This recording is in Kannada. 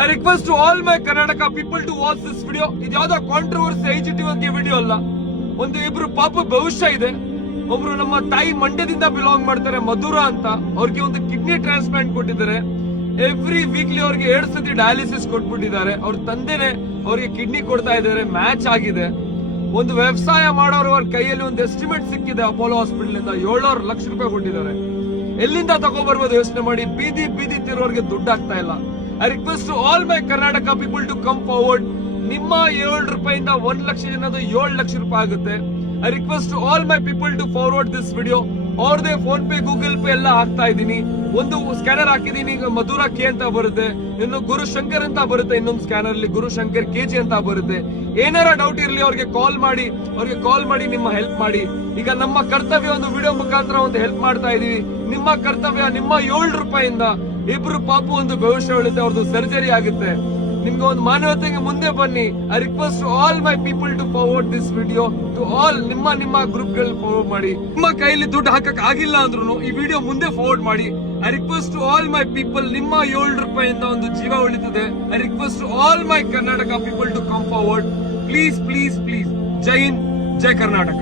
I request to all my Karnataka people to watch this video. ಇದು ಯಾವ್ದೋ ಕಾಂಟ್ರವರ್ಸಿ ಐಜಿಟಿವ್ ಬಗ್ಗೆ ವಿಡಿಯೋ ಅಲ್ಲ. ಒಂದು ಇಬ್ರು ಪಾಪ ಭವಿಷ್ಯ ಇದೆ. ಒಬ್ರು ನಮ್ಮ ತಾಯಿ ಮಂಡ್ಯದಿಂದ ಬಿಲಾಂಗ್ ಮಾಡ್ತಾರೆ, ಮಧುರಾ ಅಂತ. ಅವ್ರಿಗೆ ಒಂದು ಕಿಡ್ನಿ ಟ್ರಾನ್ಸ್ಪ್ಲಾಂಟ್ ಕೊಟ್ಟಿದ್ದಾರೆ. ಎವ್ರಿ ವೀಕ್ಲಿ ಅವ್ರಿಗೆ 2 ಸತಿ ಡಯಾಲಿಸಿಸ್ ಕೊಟ್ಬಿಟ್ಟಿದ್ದಾರೆ. ಅವ್ರ ತಂದೆನೆ ಅವ್ರಿಗೆ ಕಿಡ್ನಿ ಕೊಡ್ತಾ ಇದ್ದಾರೆ. ಮ್ಯಾಚ್ ಆಗಿದೆ. ಒಂದು ವ್ಯವಸಾಯ ಮಾಡೋರವ್ರ ಕೈಯಲ್ಲಿ ಒಂದು ಎಸ್ಟಿಮೇಟ್ ಸಿಕ್ಕಿದೆ ಅಪೋಲೋ ಹಾಸ್ಪಿಟಲ್ ಇಂದ 7 ಲಕ್ಷ ರೂಪಾಯಿ ಕೊಟ್ಟಿದ್ದಾರೆ. ಎಲ್ಲಿಂದ ತಗೊಂಡ್ಬರ್ಬೋದು ಯೋಚನೆ ಮಾಡಿ. ಬೀದಿ ಬೀದಿ ತಿರೋರ್ಗೆ ದುಡ್ಡು ಆಗ್ತಾ ಇಲ್ಲ. I request to all my Karnataka people to come forward. ನಿಮ್ಮ 7 ರೂಪಾಯಿಂದ 1 ಲಕ್ಷ ಜನದು 7 ಲಕ್ಷ ರೂಪಾಯಿ ಆಗುತ್ತೆ. I request to all my people to forward this video. ಅವ್ರದೇ ಫೋನ್ ಪೇ, ಗೂಗಲ್ ಪೇ ಎಲ್ಲ ಹಾಕ್ತಾ ಇದ್ದೀನಿ. ಒಂದು ಸ್ಕ್ಯಾನರ್ ಹಾಕಿದೀನಿ, ಮಧುರಾ ಕೆ ಅಂತ ಬರುತ್ತೆ. ಇನ್ನು ಗುರುಶಂಕರ್ ಅಂತ ಬರುತ್ತೆ. ಇನ್ನೊಂದು ಸ್ಕ್ಯಾನರ್ ಅಲ್ಲಿ ಗುರುಶಂಕರ್ ಕೆಜಿ ಅಂತ ಬರುತ್ತೆ. ಏನಾರ ಡೌಟ್ ಇರ್ಲಿ ಅವ್ರಿಗೆ ಕಾಲ್ ಮಾಡಿ ನಿಮ್ಮ ಹೆಲ್ಪ್ ಮಾಡಿ. ಈಗ ನಮ್ಮ ಕರ್ತವ್ಯ ಒಂದು ವಿಡಿಯೋ ಮುಖಾಂತರ ಒಂದು ಹೆಲ್ಪ್ ಮಾಡ್ತಾ ಇದೀವಿ. ನಿಮ್ಮ ಕರ್ತವ್ಯ, ನಿಮ್ಮ 7 ರೂಪಾಯಿಂದ ಇಬ್ರು ಪಾಪು ಒಂದು ಭವಿಷ್ಯ ಉಳಿತೆ, ಅವ್ರದ್ದು ಸರ್ಜರಿ ಆಗುತ್ತೆ. ನಿಮ್ಗೆ ಒಂದು ಮಾನವತೆಗೆ ಮುಂದೆ ಬನ್ನಿ. I request all my people to forward this video to all. ನಿಮ್ಮ ಗ್ರೂಪ್ ಗಳಲ್ಲಿ ಫಾರ್ವರ್ಡ್ ಮಾಡಿ. ನಿಮ್ಮ ಕೈಯಲ್ಲಿ ದುಡ್ಡು ಹಾಕಕ್ ಆಗಿಲ್ಲ ಅಂದ್ರೂ ಈ ವಿಡಿಯೋ ಮುಂದೆ ಫಾರ್ವರ್ಡ್ ಮಾಡಿ. I request to all my people. ನಿಮ್ಮ 7 ರೂಪಾಯಿಂದ ಒಂದು ಜೀವ ಉಳಿತದೆ. I request to all my Karnataka people to come forward. Please please please. ಜೈ ಹಿಂದ್, ಜೈ ಕರ್ನಾಟಕ.